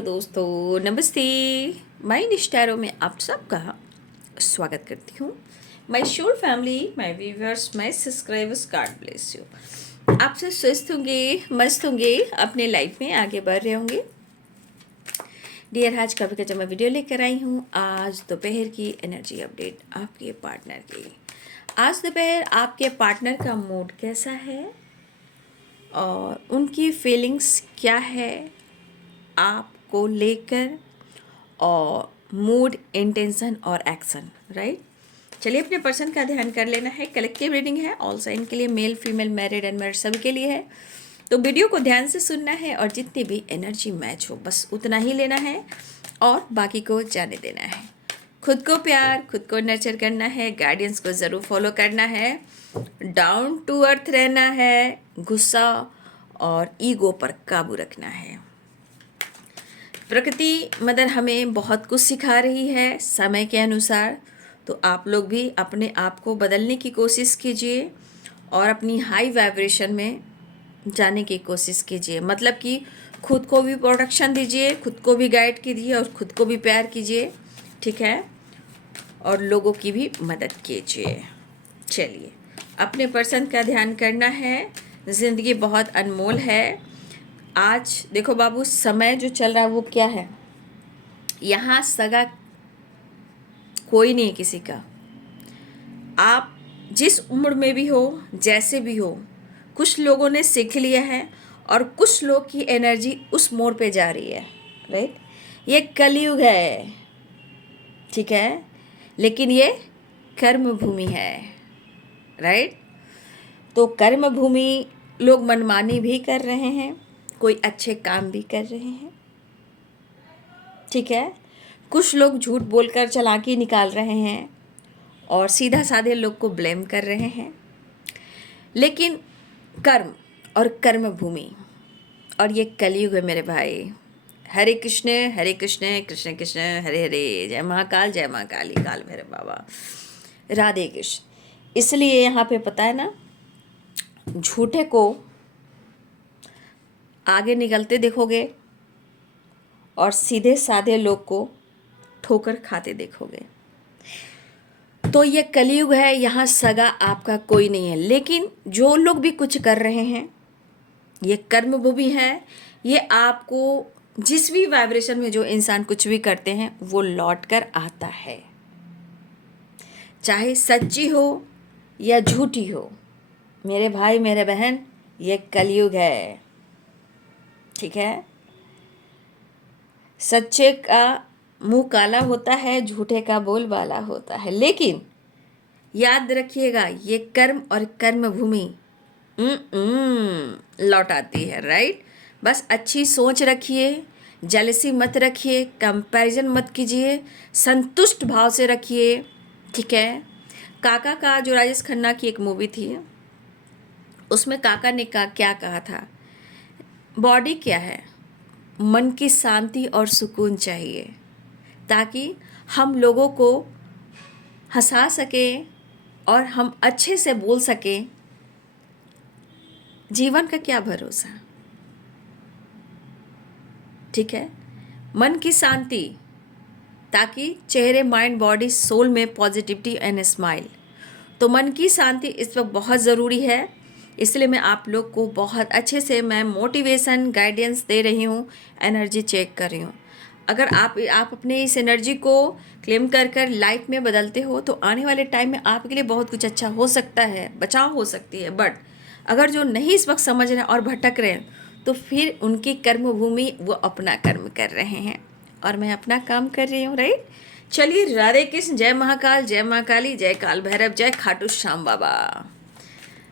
Hello दोस्तों, नमस्ते। My निष्ठारों में आप सबका स्वागत करती हूँ। My sure family, my viewers, my subscribers, God bless you. आप सब स्वस्थ होंगे, मस्त होंगे, अपने लाइफ में आगे बढ़ रहे होंगे। डियर, आज का जब मैं वीडियो लेकर आई हूँ, आज दोपहर की एनर्जी अपडेट आपके पार्टनर की। आज दोपहर आपके पार्टनर का मूड कैसा है और उनकी फीलिंग्स क्या है आपको लेकर, और मूड, इंटेंशन और एक्शन। राइट, चलिए अपने पर्सन का ध्यान कर लेना है। कलेक्टिव रीडिंग है, ऑल साइन के लिए, मेल फीमेल, मैरिड अनमैरिड सभी के लिए है। तो वीडियो को ध्यान से सुनना है और जितनी भी एनर्जी मैच हो बस उतना ही लेना है और बाकी को जाने देना है। खुद को प्यार, खुद को नर्चर करना है, गाइडेंस को ज़रूर फॉलो करना है, डाउन टू अर्थ रहना है, गुस्सा और ईगो पर काबू रखना है। प्रकृति मदर हमें बहुत कुछ सिखा रही है समय के अनुसार। तो आप लोग भी अपने आप को बदलने की कोशिश कीजिए और अपनी हाई वाइब्रेशन में जाने की कोशिश कीजिए। मतलब कि खुद को भी प्रोटेक्शन दीजिए, खुद को भी गाइड कीजिए और खुद को भी प्यार कीजिए, ठीक है, और लोगों की भी मदद कीजिए। चलिए, अपने पर्सन का ध्यान करना है। ज़िंदगी बहुत अनमोल है। आज देखो बाबू, समय जो चल रहा है वो क्या है, यहाँ सगा कोई नहीं है किसी का। आप जिस उम्र में भी हो, जैसे भी हो, कुछ लोगों ने सीख लिया है और कुछ लोग की एनर्जी उस मोड़ पे जा रही है। राइट, ये कलयुग है, ठीक है, लेकिन ये कर्म भूमि है। राइट, तो कर्म भूमि लोग मनमानी भी कर रहे हैं, कोई अच्छे काम भी कर रहे हैं, ठीक है। कुछ लोग झूठ बोलकर चालाकी निकाल रहे हैं और सीधा साधे लोग को ब्लेम कर रहे हैं। लेकिन कर्म और कर्म भूमि और ये कलयुग है मेरे भाई। हरे कृष्ण कृष्ण कृष्ण हरे हरे, जय महाकाल जय महाकाली, काल भैरव बाबा, राधे कृष्ण। इसलिए यहाँ पे पता है ना, झूठे को आगे निकलते देखोगे और सीधे साधे लोग को ठोकर खाते देखोगे। तो ये कलयुग है, यहाँ सगा आपका कोई नहीं है। लेकिन जो लोग भी कुछ कर रहे हैं, ये कर्म भूमि है। ये आपको जिस भी वाइब्रेशन में जो इंसान कुछ भी करते हैं वो लौट कर आता है, चाहे सच्ची हो या झूठी हो। मेरे भाई मेरे बहन, ये कलयुग है, ठीक है। सच्चे का मुंह काला होता है, झूठे का बोल बाला होता है। लेकिन याद रखिएगा, ये कर्म और कर्म भूमि लौट आती है। राइट, बस अच्छी सोच रखिए, जेलसी मत रखिए, कंपैरिजन मत कीजिए, संतुष्ट भाव से रखिए, ठीक है। काका का जो राजेश खन्ना की एक मूवी थी, उसमें काका ने क्या कहा था, बॉडी क्या है, मन की शांति और सुकून चाहिए ताकि हम लोगों को हंसा सकें और हम अच्छे से बोल सकें। जीवन का क्या भरोसा, ठीक है। मन की शांति ताकि चेहरे, माइंड, बॉडी, सोल में पॉजिटिविटी एंड स्माइल। तो मन की शांति इस वक्त बहुत ज़रूरी है। इसलिए मैं आप लोग को बहुत अच्छे से मैं मोटिवेशन गाइडेंस दे रही हूँ, एनर्जी चेक कर रही हूँ। अगर आप अपने इस एनर्जी को क्लेम कर कर लाइफ में बदलते हो तो आने वाले टाइम में आपके लिए बहुत कुछ अच्छा हो सकता है, बचाव हो सकती है। बट अगर जो नहीं इस वक्त समझ रहे हैं और भटक रहे हैं तो फिर उनकी कर्म भूमि, वो अपना कर्म कर रहे हैं और मैं अपना काम कर रही हूँ। राइट, चलिए, राधे कृष्ण, जय महाकाल जय महाकाली, जय काल भैरव, जय खाटू श्याम बाबा।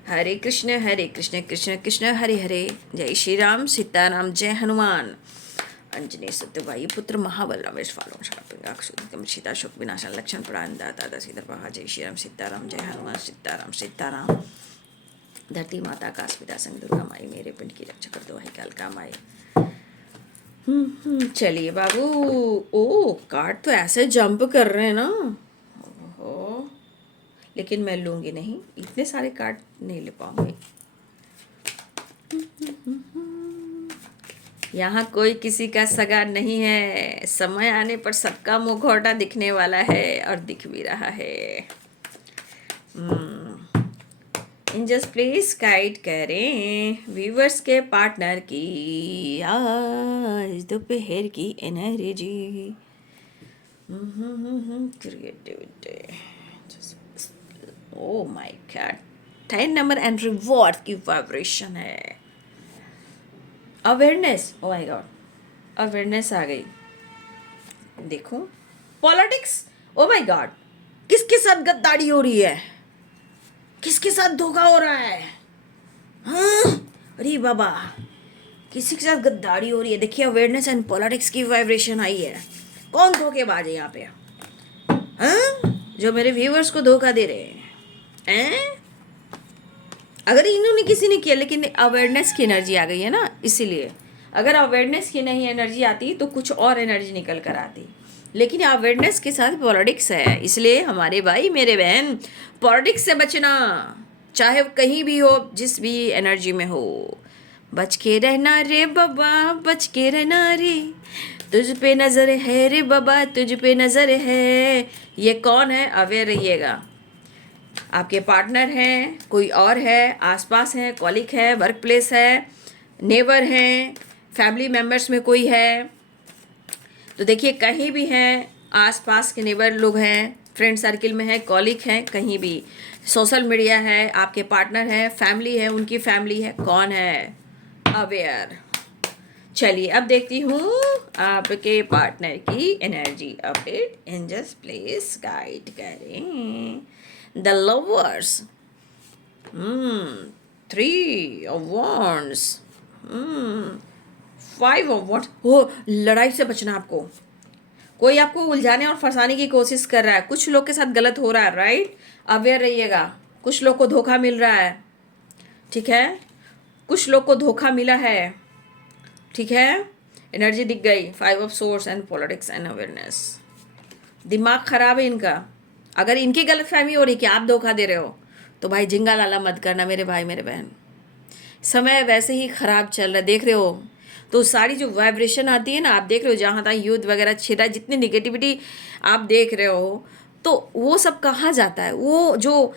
हरे कृष्ण कृष्ण कृष्ण हरे हरे, जय श्री राम सीताराम, जय हनुमान अंजनी सत्यवाई पुत्र महाबल रमेश फालों शापिंग सीता शोक विनाशन लक्षण प्राण दाता दसीधर बहा, जय श्री राम सीताराम, जय हनुमान सीताराम सीताराम। धरती माता आकाश पिता संग दुर्गा माई, मेरे पिंड की रक्षा कर दो है काल का माई। चलिए बाबू, ओ कार्ड तो ऐसे जंप कर रहे हैं ना, ओहो, लेकिन मैं लूंगी नहीं, इतने सारे कार्ड नहीं ले पाऊंगी। यहाँ कोई किसी का सगा नहीं है, समय आने पर सबका मुखौटा दिखने वाला है और दिख भी रहा है। एंजल्स प्लीज गाइड करें व्यूवर्स के पार्टनर की आज दोपहर की energy. Creativity, oh my God, 10 number and reward की वाइब्रेशन है। Awareness, oh my God, awareness आ गई। देखो पॉलिटिक्स, ओ माय गॉड, किसके साथ गद्दारी हो रही है, किसके साथ धोखा हो रहा है? हाँ, अरे बाबा, किसी के साथ गद्दारी हो रही है। देखिए अवेयरनेस एंड पॉलिटिक्स की वाइब्रेशन आई है। कौन धोखेबाज है यहाँ पे? हाँ, जो मेरे व्यूअर्स को धोखा दे रहे हैं। अगर इन्होंने किसी ने किया, लेकिन अवेयरनेस की एनर्जी आ गई है ना, इसीलिए। अगर अवेयरनेस की नहीं एनर्जी आती तो कुछ और एनर्जी निकल कर आती, लेकिन अवेयरनेस के साथ पॉलिटिक्स है, इसलिए हमारे भाई मेरे बहन पॉलिटिक्स से बचना, चाहे वो कहीं भी हो, जिस भी एनर्जी में हो। बच के रहना रे बाबा, बच के रहना रे, तुझ पे नज़र है रे बाबा, तुझ पे नज़र है। ये कौन है? अवेयर रहिएगा। आपके पार्टनर हैं, कोई और है, आसपास हैं, कॉलिग है, वर्क प्लेस है, नेबर हैं, फैमिली मेम्बर्स में कोई है, तो देखिए कहीं भी हैं, आसपास के नेबर लोग हैं, फ्रेंड सर्किल में है, कॉलिग हैं, कहीं भी, सोशल मीडिया है, आपके पार्टनर है, फैमिली है, उनकी फैमिली है, कौन है? अवेयर। चलिए अब देखती हूँ आपके पार्टनर की energy update. Angels please guide करें the lovers. 3 of wands, 5 of wands। हो, लड़ाई से बचना आपको। कोई आपको उलझाने और फंसाने की कोशिश कर रहा है, कुछ लोग के साथ गलत हो रहा है, राइट? अवेयर रहिएगा। कुछ लोग को धोखा मिल रहा है, ठीक है? कुछ लोग को धोखा मिला है, ठीक है? एनर्जी दिख गई, 5 of swords and politics and awareness. दिमाग खराब है इनका। अगर इनकी गलतफहमी हो रही कि आप धोखा दे रहे हो, तो भाई जिंगा लाला मत करना मेरे भाई मेरे बहन। समय वैसे ही खराब चल रहा है, देख रहे हो? तो सारी जो वाइब्रेशन आती है ना, आप देख रहे हो जहाँ तहाँ युद्ध वगैरह छिड़ रहा है, जितनी निगेटिविटी आप देख रहे हो, तो वो सब कहाँ जाता है? वो जो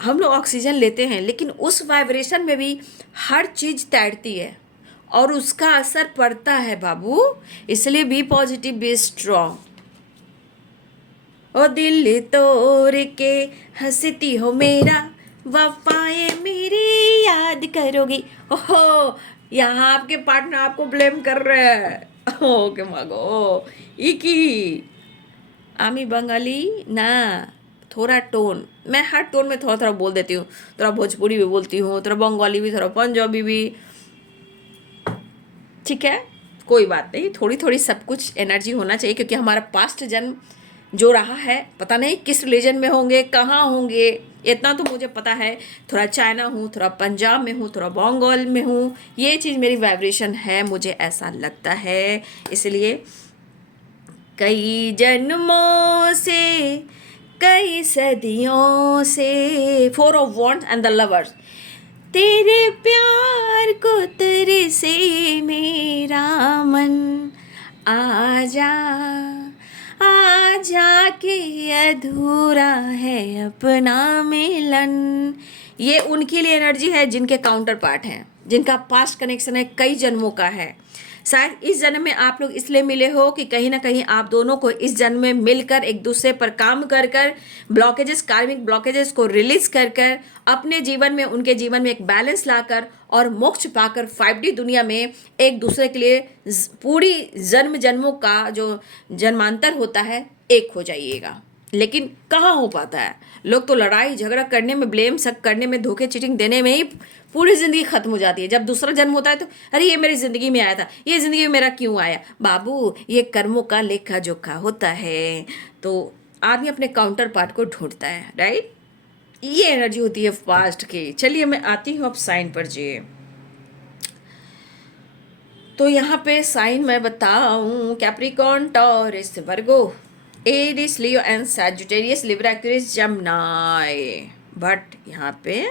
हम लोग ऑक्सीजन लेते हैं, लेकिन उस वाइब्रेशन में भी हर चीज़ तैरती है और उसका असर पड़ता है बाबू। इसलिए बी पॉजिटिव, बी स्ट्रॉन्ग। ओ दिल तोड़ के हंसती हो मेरा, वफाएं मेरी याद करोगी। ओहो, यहाँ आपके पार्टनर आपको ब्लेम कर रहे हैं। ओके मागो इकी आमी बंगाली ना, थोड़ा टोन, मैं हर टोन में थोड़ा थोड़ा बोल देती हूँ। थोड़ा भोजपुरी भी बोलती हूँ, थोड़ा बंगाली भी, थोड़ा पंजाबी भी, ठीक है? कोई बात नहीं, थोड़ी थोड़ी सब कुछ एनर्जी होना चाहिए, क्योंकि हमारा पास्ट जन्म जो रहा है, पता नहीं किस रिलीजन में होंगे, कहाँ होंगे, इतना तो मुझे पता है। थोड़ा चाइना हूँ, थोड़ा पंजाब में हूँ, थोड़ा बंगाल में हूँ, ये चीज़ मेरी वाइब्रेशन है, मुझे ऐसा लगता है। इसलिए कई जन्मों से, कई सदियों से, 4 of wands and the lovers. तेरे प्यार को तेरे से मेरा मन, आजा आजा के अधूरा है अपना मिलन। ये उनके लिए एनर्जी है जिनके काउंटर पार्ट हैं, जिनका पास्ट कनेक्शन है, कई जन्मों का है। शायद इस जन्म में आप लोग इसलिए मिले हो कि कहीं ना कहीं आप दोनों को इस जन्म में मिलकर एक दूसरे पर काम कर कर ब्लॉकेजेस, कार्मिक ब्लॉकेजेस को रिलीज कर कर अपने जीवन में, उनके जीवन में एक बैलेंस लाकर और मोक्ष पाकर 5D दुनिया में एक दूसरे के लिए पूरी जन्म जन्मों का जो जन्मांतर होता है, एक हो जाइएगा। लेकिन कहाँ हो पाता है? लोग तो लड़ाई झगड़ा करने में, ब्लेम शक करने में, धोखे चीटिंग देने में ही पूरी ज़िंदगी ख़त्म हो जाती है। जब दूसरा जन्म होता है तो अरे ये मेरी ज़िंदगी में आया था, ये ज़िंदगी में मेरा क्यों आया? बाबू, ये कर्मों का लेखा जोखा होता है, तो आदमी अपने काउंटर पार्ट को ढूंढता है, राइट? ये एनर्जी होती है पास्ट की। चलिए मैं आती हूँ अब साइन पर जी। तो यहाँ पे साइन मैं बताऊँ, Capricorn, Taurus, Virgo, Aries, Leo and Sagittarius, Libra, Aquarius, Gemini. But यहाँ पे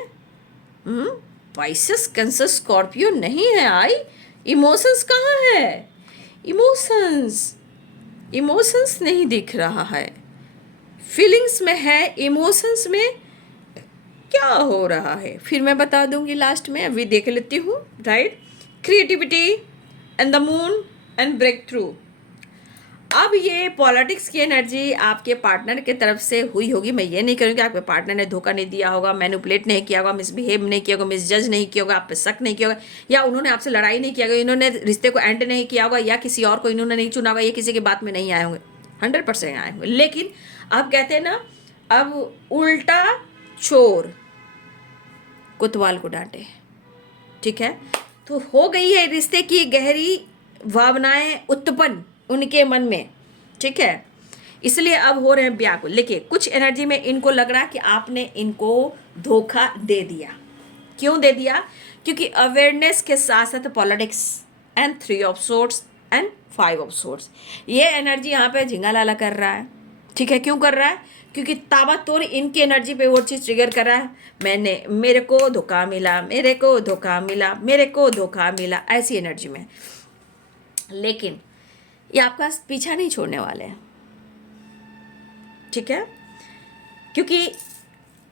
पाइसेस, कैंसर, स्कॉर्पियो नहीं है। आई इमोशंस कहाँ है? इमोशंस इमोशंस नहीं दिख रहा है, फीलिंग्स में है, इमोशंस में क्या हो रहा है फिर मैं बता दूंगी लास्ट में, अभी देख लेती हूँ। Right, creativity and the moon and break through. अब ये पॉलिटिक्स की एनर्जी आपके पार्टनर के तरफ से हुई होगी। मैं ये नहीं करूँगी आपके पार्टनर ने धोखा नहीं दिया होगा, मैनिपुलेट नहीं किया होगा, मिसबिहेव नहीं किया होगा, मिसजज नहीं किया होगा, आप पे शक नहीं किया होगा, या उन्होंने आपसे लड़ाई नहीं किया होगा, इन्होंने रिश्ते को एंड नहीं किया होगा, या किसी और को इन्होंने नहीं चुना होगा, ये किसी की बात में नहीं आए होंगे, 100% आए होंगे। लेकिन अब कहते हैं ना, अब उल्टा चोर कोतवाल को डांटे। ठीक है, तो हो गई है रिश्ते की गहरी भावनाएं उत्पन्न उनके मन में। ठीक है, इसलिए अब हो रहे हैं व्याकुल। लेकिन कुछ एनर्जी में इनको लग रहा कि आपने इनको धोखा दे दिया। क्यों दे दिया? क्योंकि अवेयरनेस के साथ साथ politics and 3 of swords and 5 of swords, ये एनर्जी यहाँ पे झिंगा लाला कर रहा है। ठीक है, क्यों कर रहा है? क्योंकि ताबड़तोड़ इनकी एनर्जी पे वो चीज़ ट्रिगर कर रहा है, मेरे को धोखा मिला, मेरे को धोखा मिला, मेरे को धोखा मिला, ऐसी एनर्जी में। लेकिन ये आपका पीछा नहीं छोड़ने वाले हैं। ठीक है, क्योंकि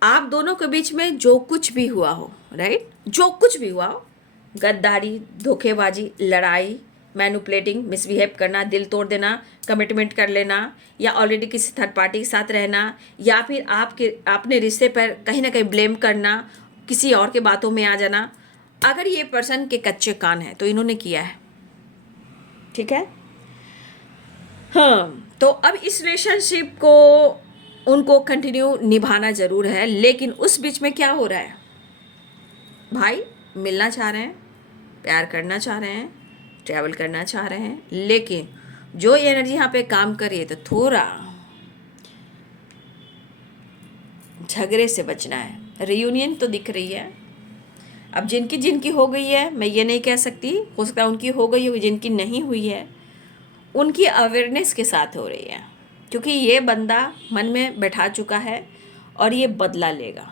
आप दोनों के बीच में जो कुछ भी हुआ हो, राइट, जो कुछ भी हुआ हो, गद्दारी, धोखेबाजी, लड़ाई, मैनिपुलेटिंग, मिसबिहेव करना, दिल तोड़ देना, कमिटमेंट कर लेना, या ऑलरेडी किसी थर्ड पार्टी के साथ रहना, या फिर आपके अपने रिश्ते पर कहीं ना कहीं ब्लेम करना, किसी और के बातों में आ जाना, अगर ये पर्सन के कच्चे कान है तो इन्होंने किया है। ठीक है, हाँ, तो अब इस रिलेशनशिप को उनको कंटिन्यू निभाना ज़रूर है। लेकिन उस बीच में क्या हो रहा है? भाई मिलना चाह रहे हैं, प्यार करना चाह रहे हैं, ट्रैवल करना चाह रहे हैं, लेकिन जो ये एनर्जी यहाँ पे काम कर रही है तो थोड़ा झगड़े से बचना है। रियूनियन तो दिख रही है, अब जिनकी जिनकी हो गई है मैं ये नहीं कह सकती, हो सकता है उनकी हो गई होगी, जिनकी नहीं हुई है उनकी अवेयरनेस के साथ हो रही है, क्योंकि ये बंदा मन में बैठा चुका है और ये बदला लेगा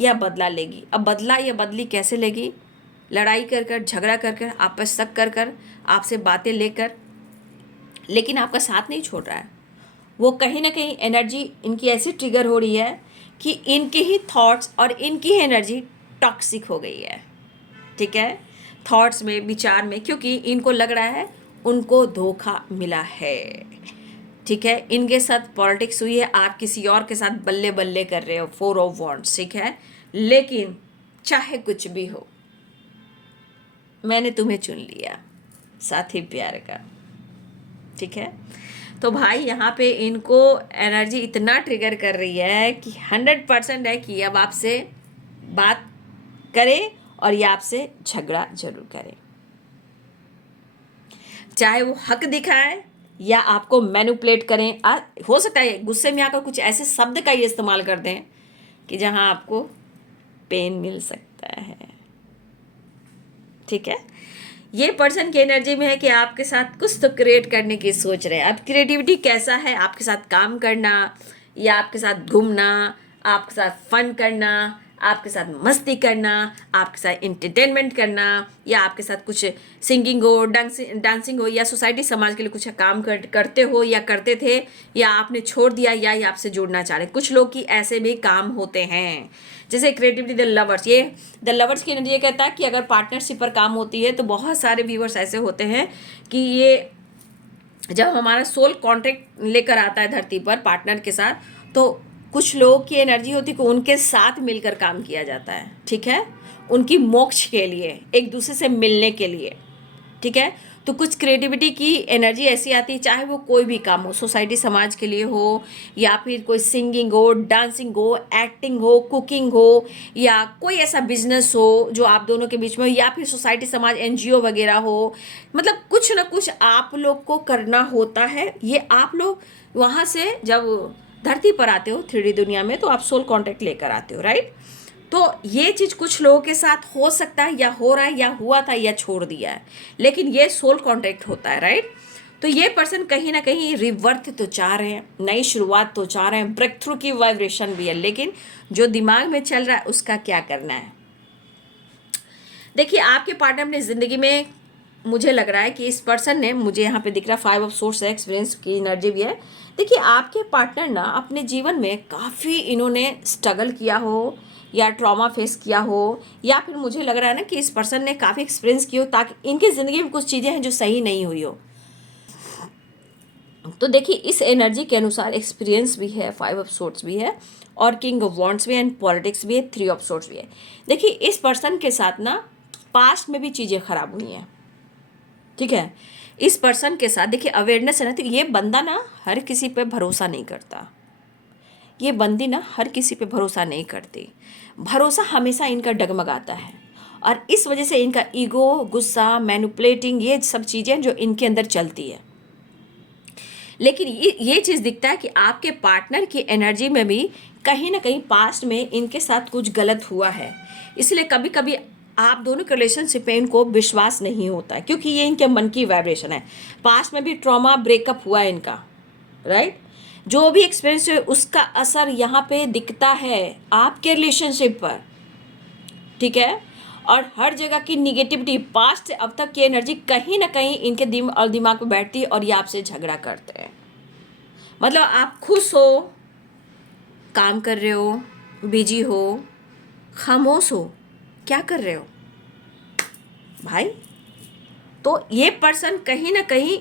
या बदला लेगी। अब बदला या बदली कैसे लेगी? लड़ाई कर कर, झगड़ा कर कर, आपस तक कर कर, आपसे बातें लेकर, लेकिन आपका साथ नहीं छोड़ रहा है। वो कहीं ना कहीं एनर्जी इनकी ऐसी ट्रिगर हो रही है कि इनके ही थॉट्स और इनकी ही एनर्जी टॉक्सिक हो गई है। ठीक है, थॉट्स में, विचार में, क्योंकि इनको लग रहा है उनको धोखा मिला है। ठीक है, इनके साथ पॉलिटिक्स हुई है, आप किसी और के साथ बल्ले बल्ले कर रहे हो, 4 ऑफ वॉन्ड्स। ठीक है, लेकिन चाहे कुछ भी हो, मैंने तुम्हें चुन लिया, साथी प्यार का। ठीक है, तो भाई यहाँ पे इनको एनर्जी इतना ट्रिगर कर रही है कि 100% है कि अब आपसे बात करे और ये आपसे झगड़ा जरूर करे, चाहे वो हक दिखाए या आपको मैनिपुलेट करें। हो सकता है गुस्से में आकर कुछ ऐसे शब्द का ये इस्तेमाल कर दें कि जहां आपको पेन मिल सकता है। ठीक है, ये पर्सन की एनर्जी में है कि आपके साथ कुछ तो क्रिएट करने की सोच रहे हैं। अब क्रिएटिविटी कैसा है? आपके साथ काम करना, या आपके साथ घूमना, आपके साथ फन करना, आपके साथ मस्ती करना, आपके साथ इंटरटेनमेंट करना, या आपके साथ कुछ सिंगिंग हो, डांसिंग हो, या सोसाइटी समाज के लिए कुछ काम करते हो या करते थे, या आपने छोड़ दिया, या ये आपसे जुड़ना चाह रहे। कुछ लोग की ऐसे भी काम होते हैं। जैसे क्रिएटिविटी द लवर्स, ये द लवर्स की एनर्जी ये कहता है कि अगर पार्टनरशिप पर काम होती है तो बहुत सारे व्यूअर्स ऐसे होते हैं कि ये जब हमारा सोल कॉन्ट्रैक्ट लेकर आता है धरती पर पार्टनर के साथ, तो कुछ लोगों की एनर्जी होती है कि उनके साथ मिलकर काम किया जाता है। ठीक है, उनकी मोक्ष के लिए, एक दूसरे से मिलने के लिए। ठीक है, तो कुछ क्रिएटिविटी की एनर्जी ऐसी आती है, चाहे वो कोई भी काम हो, सोसाइटी समाज के लिए हो, या फिर कोई सिंगिंग हो, डांसिंग हो, एक्टिंग हो, कुकिंग हो, या कोई ऐसा बिजनेस हो जो आप दोनों के बीच में हो, या फिर सोसाइटी समाज एनजीओ वगैरह हो। मतलब कुछ ना कुछ आप लोग को करना होता है। ये आप लोग वहाँ से जब धरती पर आते हो 3D दुनिया में, तो आप सोल कॉन्टैक्ट लेकर आते हो, राइट। तो ये चीज़ कुछ लोगों के साथ हो सकता है, या हो रहा है, या हुआ था, या छोड़ दिया है, लेकिन ये सोल कॉन्टैक्ट होता है, राइट। तो ये पर्सन कहीं ना कहीं रिवर्थ तो चाह रहे हैं, नई शुरुआत तो चाह रहे हैं, ब्रेक थ्रू की वाइब्रेशन भी है, लेकिन जो दिमाग में चल रहा है उसका क्या करना है। देखिए, आपके पार्टनर अपनी ज़िंदगी में मुझे लग रहा है कि इस पर्सन ने, मुझे यहाँ पे दिख रहा है 5 ऑफ सोर्स है, एक्सपीरियंस की एनर्जी भी है। देखिए आपके पार्टनर ना अपने जीवन में काफ़ी इन्होंने स्ट्रगल किया हो या ट्रॉमा फेस किया हो, या फिर मुझे लग रहा है ना कि इस पर्सन ने काफ़ी एक्सपीरियंस की हो ताकि इनकी ज़िंदगी में कुछ चीज़ें हैं जो सही नहीं हुई हो। तो देखिए इस एनर्जी के अनुसार एक्सपीरियंस भी है, 5 ऑफ सोर्ट्स भी है, और किंग ऑफ वॉन्ड्स भी है, एंड पॉलिटिक्स भी है, 3 ऑफ सोर्ट्स भी है। देखिए इस पर्सन के साथ ना पास्ट में भी चीज़ें खराब हुई हैं, ठीक है। इस पर्सन के साथ देखिए अवेयरनेस है ना, तो ये बंदा ना हर किसी पे भरोसा नहीं करता, ये बंदी ना हर किसी पे भरोसा नहीं करती, भरोसा हमेशा इनका डगमगाता है, और इस वजह से इनका ईगो, गुस्सा, मैनिपुलेटिंग, ये सब चीज़ें जो इनके अंदर चलती है। लेकिन ये चीज़ दिखता है कि आपके पार्टनर की एनर्जी में भी कहीं ना कहीं पास्ट में इनके साथ कुछ गलत हुआ है, इसलिए कभी कभी आप दोनों के रिलेशनशिप में इनको विश्वास नहीं होता है, क्योंकि ये इनके मन की वाइब्रेशन है। पास्ट में भी ट्रॉमा, ब्रेकअप हुआ है इनका, राइट। जो भी एक्सपीरियंस है उसका असर यहाँ पे दिखता है आपके रिलेशनशिप पर, ठीक है। और हर जगह की निगेटिविटी पास्ट से अब तक की एनर्जी कहीं ना कहीं इनके दिमाग में बैठती है, और ये आपसे झगड़ा करते हैं। मतलब आप खुश हो, काम कर रहे हो, बिजी हो, खामोश हो, क्या कर रहे हो भाई? तो ये पर्सन कहीं ना कहीं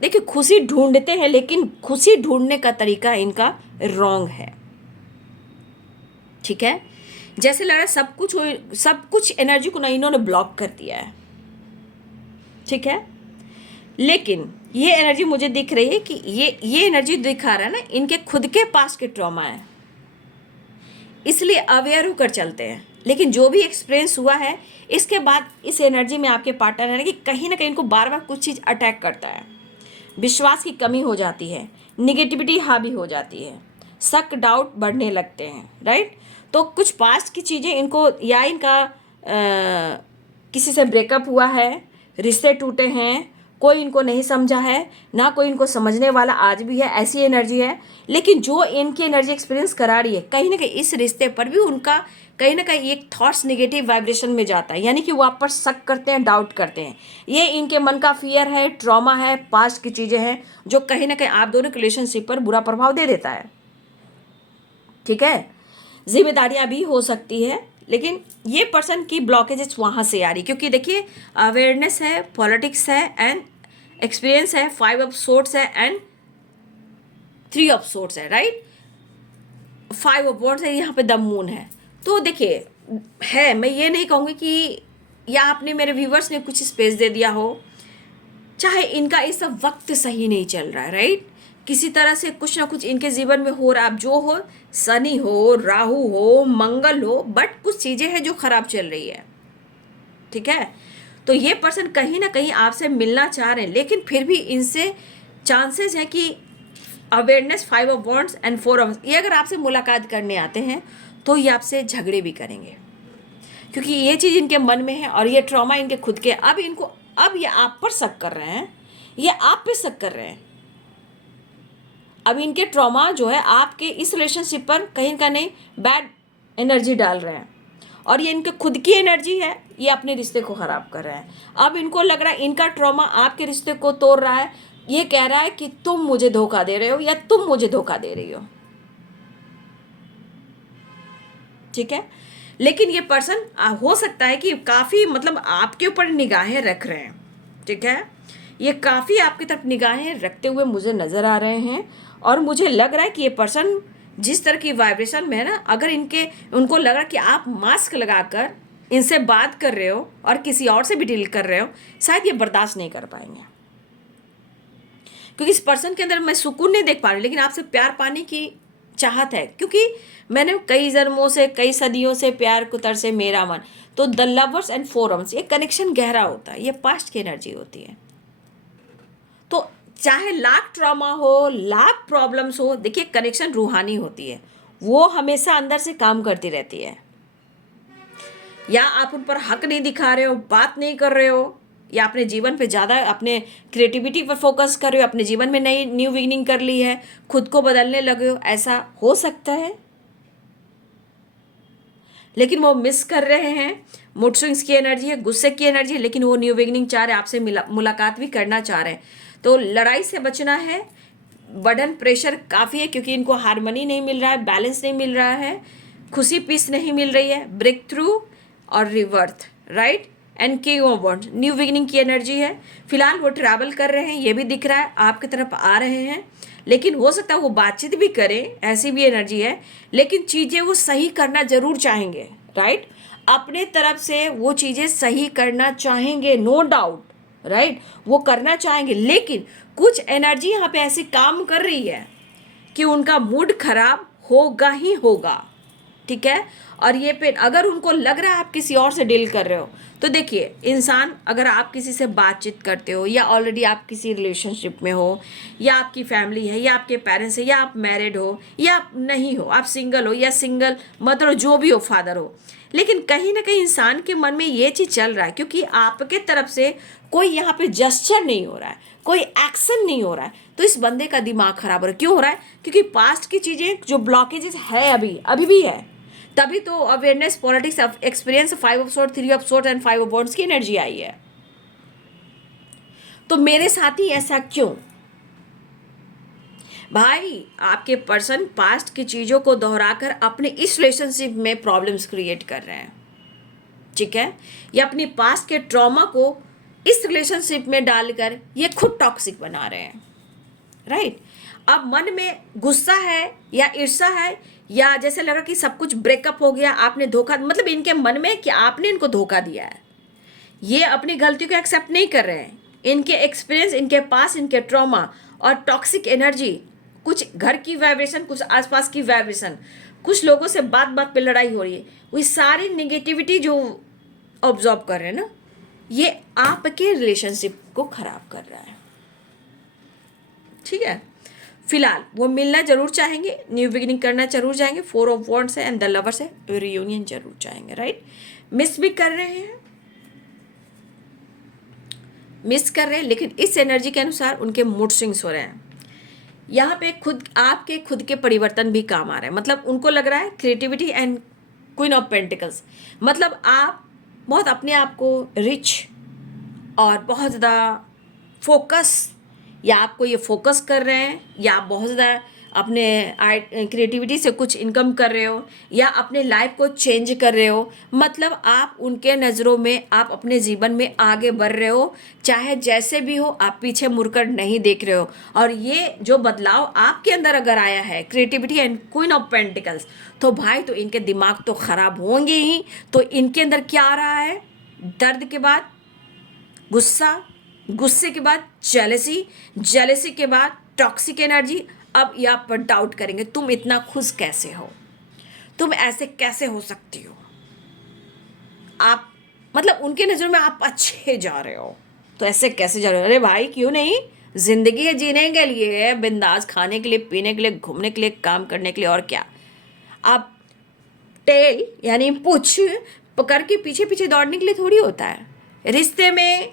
देखिए खुशी ढूंढते हैं, लेकिन खुशी ढूंढने का तरीका इनका रॉन्ग है, ठीक है। जैसे लग रहा है सब कुछ एनर्जी को ना इन्होंने ब्लॉक कर दिया है, ठीक है। लेकिन ये एनर्जी मुझे दिख रही है कि ये एनर्जी दिखा रहा है ना इनके खुद के पास के ट्रॉमा है, इसलिए अवेयर होकर चलते हैं। लेकिन जो भी एक्सपीरियंस हुआ है इसके बाद इस एनर्जी में आपके पार्टनर है कि कहीं ना कहीं इनको बार बार कुछ चीज़ अटैक करता है, विश्वास की कमी हो जाती है, निगेटिविटी हावी हो जाती है, शक डाउट बढ़ने लगते हैं, राइट। तो कुछ पास्ट की चीज़ें इनको, या इनका किसी से ब्रेकअप हुआ है, रिश्ते टूटे हैं, कोई इनको नहीं समझा है, ना कोई इनको समझने वाला आज भी है, ऐसी एनर्जी है। लेकिन जो इनकी एनर्जी एक्सपीरियंस करा रही है कहीं ना कहीं इस रिश्ते पर भी उनका कहीं ना कहीं एक थॉट्स निगेटिव वाइब्रेशन में जाता है, यानी कि वो आप पर शक करते हैं, डाउट करते हैं। ये इनके मन का फियर है, ट्रॉमा है, पास्ट की चीज़ें हैं जो कहीं ना कहीं आप दोनों के रिलेशनशिप पर बुरा प्रभाव दे देता है, ठीक है। जिम्मेदारियां भी हो सकती है, लेकिन ये पर्सन की ब्लॉकेजेस वहाँ से आ रही, क्योंकि देखिए अवेयरनेस है, पॉलिटिक्स है, एंड एक्सपीरियंस है, 5 ऑफ सोर्ट्स है, एंड 3 ऑफ सोर्ट्स है, राइट। 5 ऑफ वॉन्ड्स है, यहाँ पे द मून है। तो देखिए है, मैं ये नहीं कहूँगी कि या आपने मेरे व्यूवर्स ने कुछ स्पेस दे दिया हो, चाहे इनका इस वक्त सही नहीं चल रहा है, राइट। किसी तरह से कुछ ना कुछ इनके जीवन में हो रहा है, अब जो हो, शनि हो, राहु हो, मंगल हो, बट कुछ चीज़ें हैं जो खराब चल रही है, ठीक है। तो ये पर्सन कहीं ना कहीं आपसे मिलना चाह रहे हैं, लेकिन फिर भी इनसे चांसेस है कि awareness, 5 of wands and 4 of, ये अगर आपसे मुलाकात करने आते हैं तो ये आपसे झगड़े भी करेंगे, क्योंकि ये चीज़ इनके मन में है और ये ट्रॉमा इनके खुद के। अब ये आप पर शक कर रहे हैं, ये आप पे शक कर रहे हैं। अब इनके ट्रॉमा जो है आपके इस रिलेशनशिप पर कहीं का नहीं बैड एनर्जी डाल रहे हैं, और ये इनके खुद की एनर्जी है, ये अपने रिश्ते को ख़राब कर रहे हैं। अब इनको लग रहा है इनका ट्रॉमा आपके रिश्ते को तोड़ रहा है, ये कह रहा है कि तुम मुझे धोखा दे रहे हो या तुम मुझे धोखा दे रही हो, ठीक है। लेकिन ये पर्सन हो सकता है कि काफ़ी मतलब आपके ऊपर निगाहें रख रहे हैं, ठीक है। ये काफ़ी आपकी तरफ निगाहें रखते हुए मुझे नज़र आ रहे हैं, और मुझे लग रहा है कि ये पर्सन जिस तरह की वाइब्रेशन में है ना, अगर उनको लग रहा है कि आप मास्क लगाकर इनसे बात कर रहे हो और किसी और से भी डील कर रहे हो, शायद ये बर्दाश्त नहीं कर पाएंगे, क्योंकि इस पर्सन के अंदर मैं सुकून नहीं देख पा रही, लेकिन आपसे प्यार पाने की चाहत है, क्योंकि मैंने कई जन्मों से, कई सदियों से प्यार को तरसे मेरा मन। तो द लवर्स एंड फोरम्स, ये कनेक्शन गहरा होता है, ये पास्ट की एनर्जी होती है। तो चाहे लाख ट्रॉमा हो, लाख प्रॉब्लम्स हो, देखिए कनेक्शन रूहानी होती है, वो हमेशा अंदर से काम करती रहती है। या आप उन पर हक नहीं दिखा रहे हो, बात नहीं कर रहे हो, या अपने जीवन पे ज़्यादा अपने क्रिएटिविटी पर फोकस कर रहे हो, अपने जीवन में नई न्यू बिगिनिंग कर ली है, खुद को बदलने लगे हो, ऐसा हो सकता है। लेकिन वो मिस कर रहे हैं। मूड स्विंग्स की एनर्जी है, गुस्से की एनर्जी है, लेकिन वो न्यू बिगिनिंग चाह रहे हैं, आपसे मुलाकात भी करना चाह रहे हैं। तो लड़ाई से बचना है। बर्डन प्रेशर काफ़ी है क्योंकि इनको हार्मनी नहीं मिल रहा है, बैलेंस नहीं मिल रहा है, खुशी पीस नहीं मिल रही है। ब्रेक थ्रू और रिवर्थ, right, and king of wands new beginning की एनर्जी है। फिलहाल वो ट्रैवल कर रहे हैं, ये भी दिख रहा है, आपकी तरफ आ रहे हैं, लेकिन हो सकता है वो बातचीत भी करें, ऐसी भी एनर्जी है। लेकिन चीज़ें वो सही करना जरूर चाहेंगे, राइट, अपने तरफ से वो चीज़ें सही करना चाहेंगे, नो डाउट, राइट, वो करना चाहेंगे। लेकिन कुछ एनर्जी यहाँ पे ऐसी काम कर रही है कि उनका मूड खराब होगा ही होगा, ठीक है। और ये पे अगर उनको लग रहा है आप किसी और से डील कर रहे हो, तो देखिए इंसान, अगर आप किसी से बातचीत करते हो या ऑलरेडी आप किसी रिलेशनशिप में हो, या आपकी फैमिली है, या आपके पेरेंट्स है, या आप मैरिड हो या आप नहीं हो, आप सिंगल हो या सिंगल मदर हो, जो भी हो, फादर हो, लेकिन कहीं ना कहीं इंसान के मन में ये चीज़ चल रहा है क्योंकि आपके तरफ से कोई यहाँ पे जेस्चर नहीं हो रहा है, कोई एक्शन नहीं हो रहा है, तो इस बंदे का दिमाग खराब हो रहा है। क्यों हो रहा है? क्योंकि पास्ट की चीज़ें जो ब्लॉकेजेस है अभी भी है, तभी तो awareness, politics, experience, 5 of sword, 3 of sword and 5 of wands की एनर्जी आई है। तो मेरे साथ ही ऐसा क्यों? भाई, आपके पर्सन पास्ट की चीज़ों को दोहराकर अपने इस रिलेशनशिप में प्रॉब्लम्स क्रिएट कर रहे हैं, ठीक है, या अपनी पास्ट के ट्रॉमा को इस रिलेशनशिप में डालकर ये खुद टॉक्सिक बना रहे हैं, राइट। अब मन में गुस्सा है या ईर्ष्या है, या जैसे लगा कि सब कुछ ब्रेकअप हो गया, आपने धोखा, मतलब इनके मन में कि आपने इनको धोखा दिया है, ये अपनी गलती को एक्सेप्ट नहीं कर रहे हैं। इनके एक्सपीरियंस, इनके पास, इनके ट्रॉमा और टॉक्सिक एनर्जी, कुछ घर की वाइब्रेशन, कुछ आसपास की वाइब्रेशन, कुछ लोगों से बात बात पे लड़ाई हो रही है, वही सारी निगेटिविटी जो ऑब्जॉर्व कर रहे हैं ना, ये आपके रिलेशनशिप को खराब कर रहा है, ठीक है। फिलहाल वो मिलना जरूर चाहेंगे, न्यू बिगिनिंग करना जरूर चाहेंगे, 4 ऑफ वॉन्ड्स है एंड द लवर्स है, रियूनियन जरूर चाहेंगे, राइट। मिस भी कर रहे हैं, लेकिन इस एनर्जी के अनुसार उनके मूड स्विंग्स हो रहे हैं। यहाँ पे खुद के परिवर्तन भी काम आ रहे हैं, मतलब उनको लग रहा है creativity and queen of pentacles, मतलब आप बहुत अपने आप को रिच और बहुत ज़्यादा फोकस, या आपको ये फोकस कर रहे हैं, या आप बहुत ज़्यादा अपने क्रिएटिविटी से कुछ इनकम कर रहे हो, या अपने लाइफ को चेंज कर रहे हो, मतलब आप उनके नज़रों में, आप अपने जीवन में आगे बढ़ रहे हो, चाहे जैसे भी हो, आप पीछे मुड़कर नहीं देख रहे हो। और ये जो बदलाव आपके अंदर अगर आया है, creativity and queen of pentacles, तो भाई तो इनके दिमाग तो ख़राब होंगे ही। तो इनके अंदर क्या आ रहा है? दर्द के बाद गुस्सा, गुस्से के बाद जेलसी, जेलसी के बाद टॉक्सिक एनर्जी। अब ये आप पर डाउट करेंगे, तुम इतना खुश कैसे हो, तुम ऐसे कैसे हो सकती हो, आप, मतलब उनके नज़र में आप अच्छे जा रहे हो, तो ऐसे कैसे जा रहे हो? अरे भाई क्यों नहीं, जिंदगी है जीने के लिए, बिंदास, खाने के लिए, पीने के लिए, घूमने के लिए, काम करने के लिए, और क्या। आप टेल यानी पूछ पकड़ के पीछे पीछे दौड़ने के लिए थोड़ी होता है। रिश्ते में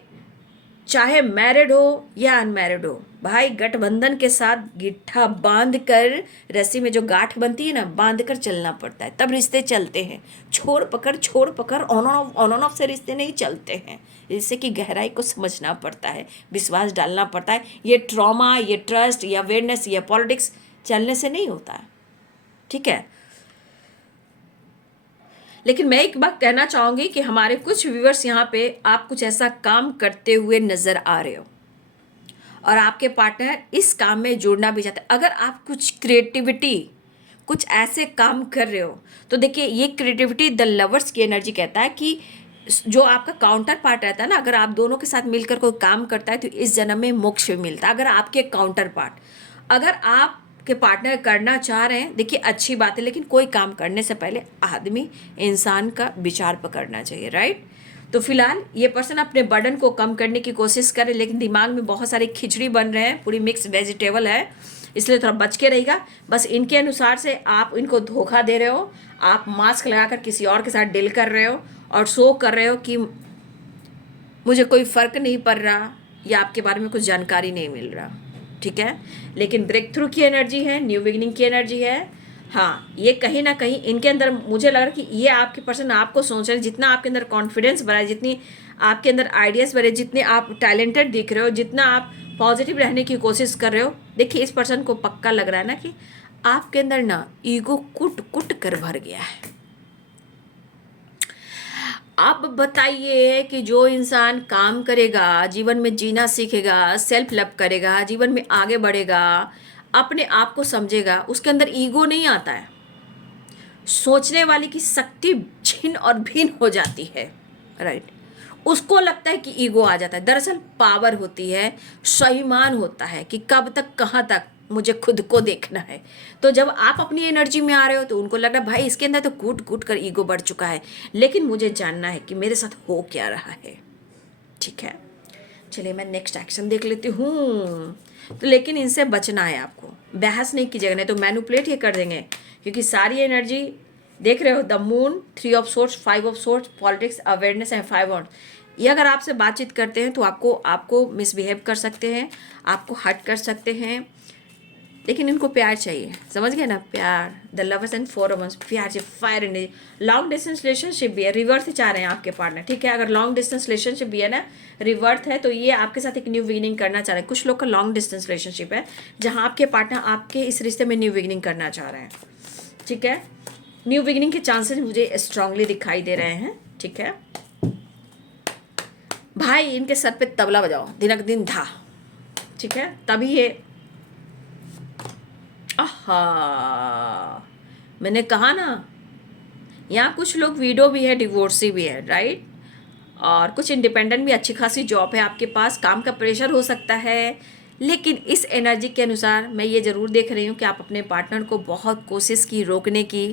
चाहे मैरिड हो या अनमैरिड हो, भाई गठबंधन के साथ गिट्ठा बांध कर, रस्सी में जो गांठ बनती है ना, बांध कर चलना पड़ता है, तब रिश्ते चलते हैं। छोड़ पकड़ ऑन ऑफ से रिश्ते नहीं चलते हैं। रिश्ते की गहराई को समझना पड़ता है, विश्वास डालना पड़ता है। ये ट्रॉमा, ये ट्रस्ट, या अवेयरनेस, या पॉलिटिक्स चलने से नहीं होता है, ठीक है। लेकिन मैं एक बात कहना चाहूँगी कि हमारे कुछ व्यूअर्स यहाँ पे आप कुछ ऐसा काम करते हुए नज़र आ रहे हो और आपके पार्टनर इस काम में जुड़ना भी चाहते हैं। अगर आप कुछ क्रिएटिविटी, कुछ ऐसे काम कर रहे हो, तो देखिए ये क्रिएटिविटी द लवर्स की एनर्जी कहता है कि जो आपका काउंटर पार्ट रहता है ना, अगर आप दोनों के साथ मिलकर कोई काम करता है तो इस जन्म में मोक्ष भी मिलता है। अगर आपके काउंटर पार्ट, अगर आप के पार्टनर करना चाह रहे हैं, देखिए अच्छी बात है, लेकिन कोई काम करने से पहले आदमी, इंसान का विचार पकड़ना चाहिए, राइट। तो फिलहाल ये पर्सन अपने बर्डन को कम करने की कोशिश करे, लेकिन दिमाग में बहुत सारी खिचड़ी बन रहे हैं, पूरी मिक्स वेजिटेबल है, इसलिए थोड़ा बच के रहेगा। बस इनके अनुसार से आप इनको धोखा दे रहे हो, आप मास्क लगाकर किसी और के साथ डील कर रहे हो और शो कर रहे हो कि मुझे कोई फ़र्क नहीं पड़ रहा, या आपके बारे में कुछ जानकारी नहीं मिल रहा, ठीक है। लेकिन ब्रेक थ्रू की एनर्जी है, न्यू बिगिनिंग की एनर्जी है, हाँ, ये कहीं ना कहीं इनके अंदर मुझे लग रहा है कि ये आपके पर्सन आपको सोच रहे हैं, जितना आपके अंदर कॉन्फिडेंस बढ़ा है, जितनी आपके अंदर आइडियाज़ बढ़े, जितने आप टैलेंटेड दिख रहे हो, जितना आप पॉजिटिव रहने की कोशिश कर रहे हो, देखिए इस पर्सन को पक्का लग रहा है ना कि आपके अंदर ना ईगो कुट कुट कर भर गया है। आप बताइए कि जो इंसान काम करेगा, जीवन में जीना सीखेगा, सेल्फ लव करेगा, जीवन में आगे बढ़ेगा, अपने आप को समझेगा, उसके अंदर ईगो नहीं आता है। सोचने वाले की शक्ति छिन और भिन्न हो जाती है, राइट। उसको लगता है कि ईगो आ जाता है, दरअसल पावर होती है, स्वाभिमान होता है कि कब तक कहाँ तक मुझे खुद को देखना है। तो जब आप अपनी एनर्जी में आ रहे हो तो उनको लग रहा है भाई इसके अंदर तो कूट कूट कर ईगो बढ़ चुका है, लेकिन मुझे जानना है कि मेरे साथ हो क्या रहा है। ठीक है, चलिए मैं नेक्स्ट एक्शन देख लेती हूँ। तो लेकिन इनसे बचना है आपको, बहस नहीं कीजिएगा, नहीं तो मैनिपुलेट ही कर देंगे, क्योंकि सारी एनर्जी देख रहे हो, the moon, 3 of sorts, 5 of sorts, politics, awareness and 5 of, ये अगर आपसे बातचीत करते हैं तो आपको मिसबिहेव कर सकते हैं, आपको हर्ट कर सकते हैं, लेकिन इनको प्यार चाहिए, समझ गए ना, प्यार, the lovers and 4 of wands, प्यार चाहिए, fire energy. Long distance relationship भी है, रिवर्थ चाह रहे हैं आपके पार्टनर, ठीक है। अगर लॉन्ग डिस्टेंस रिलेशनशिप भी है ना, रिवर्थ है, तो ये आपके साथ एक न्यू बिगिनिंग करना चाह रहे हैं। कुछ लोग का लॉन्ग डिस्टेंस रिलेशनशिप है जहाँ आपके पार्टनर आपके इस रिश्ते में न्यू बिगिनिंग करना चाह रहे हैं, ठीक है। न्यू बिगिनिंग के चांसेस मुझे स्ट्रांगली दिखाई दे रहे हैं, ठीक है। भाई इनके सर पे तबला बजाओ, दिनक दिन धा, ठीक है, तभी ये, आहा, मैंने कहा ना, यहाँ कुछ लोग वीडो भी है, डिवोर्सी भी है, राइट, और कुछ इंडिपेंडेंट भी, अच्छी खासी जॉब है आपके पास, काम का प्रेशर हो सकता है, लेकिन इस एनर्जी के अनुसार मैं ये ज़रूर देख रही हूँ कि आप अपने पार्टनर को बहुत कोशिश की रोकने की,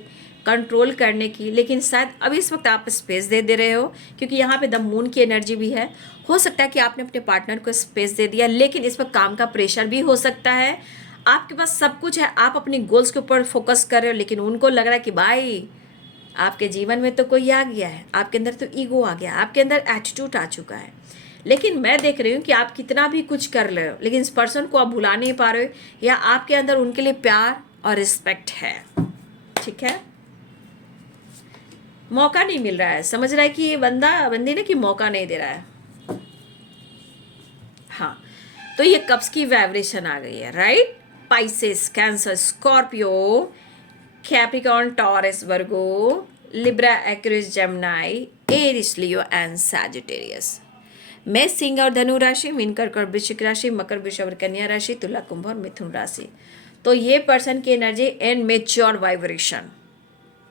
कंट्रोल करने की, लेकिन शायद अभी इस वक्त आप स्पेस दे रहे हो, क्योंकि यहाँ पे द मून की एनर्जी भी है। हो सकता है कि आपने अपने पार्टनर को स्पेस दे दिया, लेकिन इस वक्त काम का प्रेशर भी हो सकता है। आपके पास सब कुछ है, आप अपनी गोल्स के ऊपर फोकस कर रहे हो, लेकिन उनको लग रहा है कि भाई आपके जीवन में तो कोई आ गया है, आपके अंदर तो ईगो आ गया, आपके अंदर एटीट्यूड आ चुका है। लेकिन मैं देख रही हूँ कि आप कितना भी कुछ कर रहे हो, लेकिन इस पर्सन को आप भुला नहीं पा रहे हो, या आपके अंदर उनके लिए प्यार और रिस्पेक्ट है, ठीक है। मौका नहीं मिल रहा है, समझ रहा है कि ये बंदी ना कि मौका नहीं दे रहा है। हाँ, तो ये कप्स की वाइब्रेशन आ गई है, right. Pisces, Cancer, Scorpio, Capricorn, Taurus, Virgo, Libra, Aquarius, Gemini, Aries, Leo and Sagittarius. मेष, सिंह और धनु राशि, मीन, कर्क और वृश्चिक राशि, मकर, वृषभ और कन्या राशि, तुला, कुंभ और मिथुन राशि। तो ये पर्सन की एनर्जी इन मेच्योर वाइब्रेशन,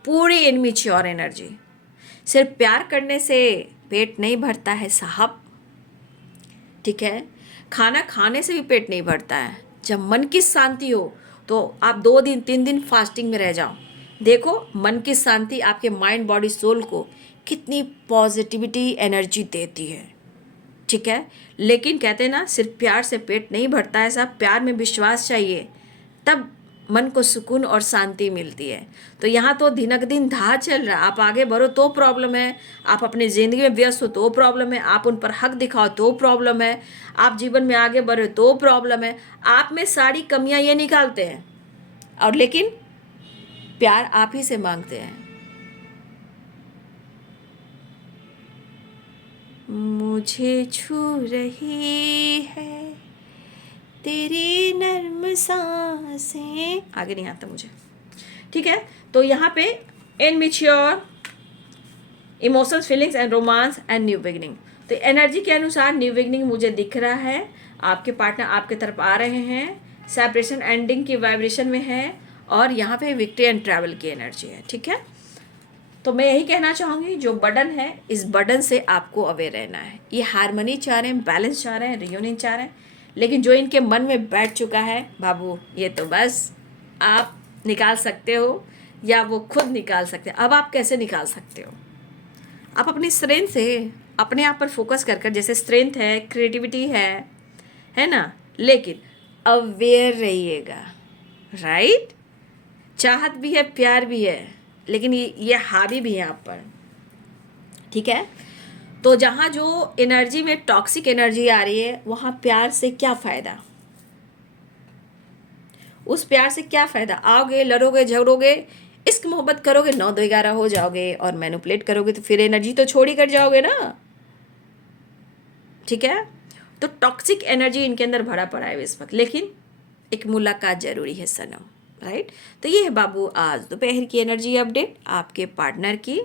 पूरी इनमेच्योर एनर्जी। सिर्फ प्यार करने से पेट नहीं भरता है साहब, ठीक है। खाना खाने से भी पेट नहीं भरता है। जब मन की शांति हो तो आप 2 दिन 3 दिन फास्टिंग में रह जाओ, देखो मन की शांति आपके माइंड बॉडी सोल को कितनी पॉजिटिविटी एनर्जी देती है, ठीक है। लेकिन कहते हैं ना, सिर्फ प्यार से पेट नहीं भरता है साहब, प्यार में विश्वास चाहिए, तब मन को सुकून और शांति मिलती है। तो यहाँ तो दिनक दिन धा चल रहा है, आप आगे बढ़ो तो प्रॉब्लम है, आप अपनी ज़िंदगी में व्यस्त हो तो प्रॉब्लम है, आप उन पर हक दिखाओ तो प्रॉब्लम है, आप जीवन में आगे बढ़ो तो प्रॉब्लम है। आप में सारी कमियां ये निकालते हैं, और लेकिन प्यार आप ही से मांगते हैं। मुझे छू रही है तेरी नर्म सांसें, आगे नहीं आता मुझे, ठीक है। तो यहाँ पे immature emotions, feelings and romance and new beginning. तो एनर्जी के अनुसार न्यू बिगिनिंग मुझे दिख रहा है, आपके पार्टनर आपके तरफ आ रहे हैं, सेपरेशन एंडिंग की वाइब्रेशन में है, और यहाँ पे विक्ट्री एंड ट्रैवल की एनर्जी है, ठीक है। तो मैं यही कहना चाहूँगी, जो बर्डन है इस बर्डन से आपको अवेयर रहना है। ये हारमोनी चाह रहे हैं, बैलेंस चाह रहे हैं, रियूनियन चाह रहे हैं, लेकिन जो इनके मन में बैठ चुका है बाबू, ये तो बस आप निकाल सकते हो या वो खुद निकाल सकते हैं। अब आप कैसे निकाल सकते हो? आप अपनी स्ट्रेंथ से अपने आप पर फोकस कर कर, जैसे स्ट्रेंथ है, क्रिएटिविटी है ना, लेकिन अवेयर रहिएगा, राइट। चाहत भी है, प्यार भी है, लेकिन ये हावी भी है आप पर, ठीक है। तो जहाँ जो एनर्जी में टॉक्सिक एनर्जी आ रही है, वहाँ प्यार से क्या फ़ायदा? उस प्यार से क्या फ़ायदा? आओगे, लड़ोगे, झगड़ोगे, इश्क मोहब्बत करोगे, 9 2 11 हो जाओगे और मैनिपुलेट करोगे तो फिर एनर्जी तो छोड़ ही कर जाओगे ना। ठीक है, तो टॉक्सिक एनर्जी इनके अंदर भरा पड़ा है इस वक्त, लेकिन एक मुलाकात ज़रूरी है सनम, राइट। तो ये है बाबू आज दोपहर की एनर्जी अपडेट आपके पार्टनर की।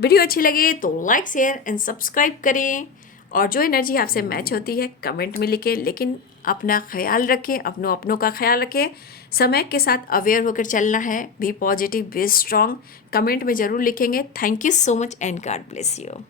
वीडियो अच्छी लगे तो लाइक शेयर एंड सब्सक्राइब करें, और जो एनर्जी आपसे मैच होती है कमेंट में लिखें, लेकिन अपना ख्याल रखें, अपनों का ख्याल रखें, समय के साथ अवेयर होकर चलना है। Be positive, be strong, comment में ज़रूर लिखेंगे। Thank you so much and God bless you.